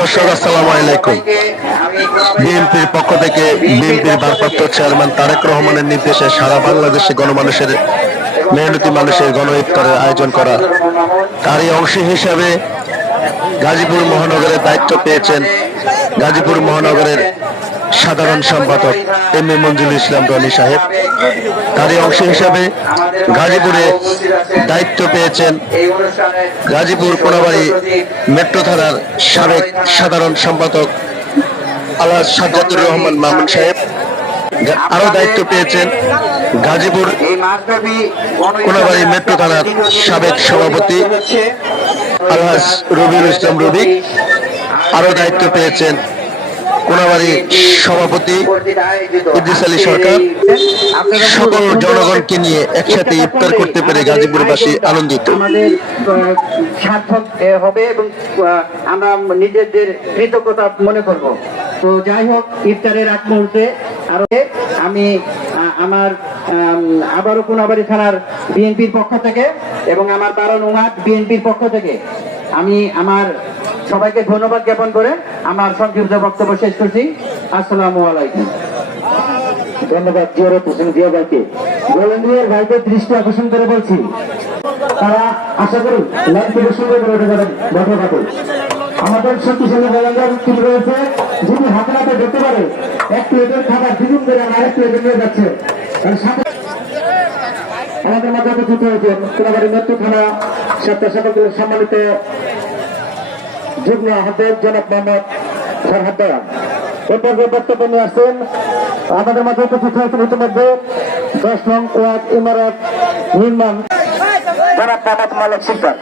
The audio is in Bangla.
দর্শক আসসালামু আলাইকুম। বিএনপির পক্ষ থেকে বিএনপির ভারপ্রাপ্ত চেয়ারম্যান তারেক রহমানের নির্দেশে সারা বাংলাদেশে গণমানুষের মেহনতি মানুষের গণ ইফতারের আয়োজন করা, তারই অংশ হিসাবে গাজীপুর মহানগরের দায়িত্ব পেয়েছেন গাজীপুর মহানগরের সাধারণ সম্পাদক এম এ মঞ্জুরুল ইসলাম রনি সাহেব। তারই অংশ হিসাবে গাজীপুরে দায়িত্ব পেয়েছেন গাজীপুর কোনাবাড়ি মেট্রো থানার সাবেক সাধারণ সম্পাদক আলহাজ সাজ্জাদুর রহমান মামুন সাহেব। আরো দায়িত্ব পেয়েছেন গাজীপুর কোনাবাড়ি মেট্রো থানার সাবেক সভাপতি আলহাজ রবিউল ইসলাম রবি। আরো দায়িত্ব পেয়েছেন কোনাবাড়ি সভাপতি ইদ্রিস আলী সরকার। সকল জনগণকে নিয়ে একসাথে ইফতার করতে পেরে গাজীপুরবাসী আনন্দিত। আমাদের সার্থক হবে এবং আমরা নিজেদের কৃতজ্ঞতা মনে করব। তো যাই হোক, ইফতারের আগ মুহূর্তে আমি আমার আবারও কোনাবাড়ি থানার বিএনপির পক্ষ থেকে এবং আমার 12 নং ওয়ার্ড বিএনপির পক্ষ থেকে আমি আমার সবাইকে ধন্যবাদ জ্ঞাপন করে আমার সংক্ষিপ্ত বক্তব্য শেষ করছি। আসসালামু আলাইকুম। ধন্যবাদ জিয়ারত হোসেন জিয়া ভাইকে। গোলন্দিয়ার ভাইদের দৃষ্টি আকর্ষণ করে বলছি, তারা আশা করি লাইন থেকে সুন্দর করে উঠে যাবেন বটে। আমাদের শক্তিশালী গোলন্দার টিম রয়েছে, যিনি হাতে হাতে দেখতে পারে এক প্লেটের খাবার দ্বিগুণ করে আরেক প্লেটে নিয়ে যাচ্ছে। আমাদের মাঝে উপস্থিত হয়েছে কোনাবাড়ি মেট্রো থানা স্বেচ্ছাসেবকদের সম্মানিত যুগ্ম আহ্বায়ক জনাব মোহাম্মদ ফরহাদ দয়াল। এরপর বক্তব্য নিয়ে আসছেন আমাদের মাঝে উপস্থিত হয়েছেন ইতিমধ্যে 10 নং ওয়ার্ড ইমারত নির্মাণ জনাব মোহাম্মদ মালিক শিকদার।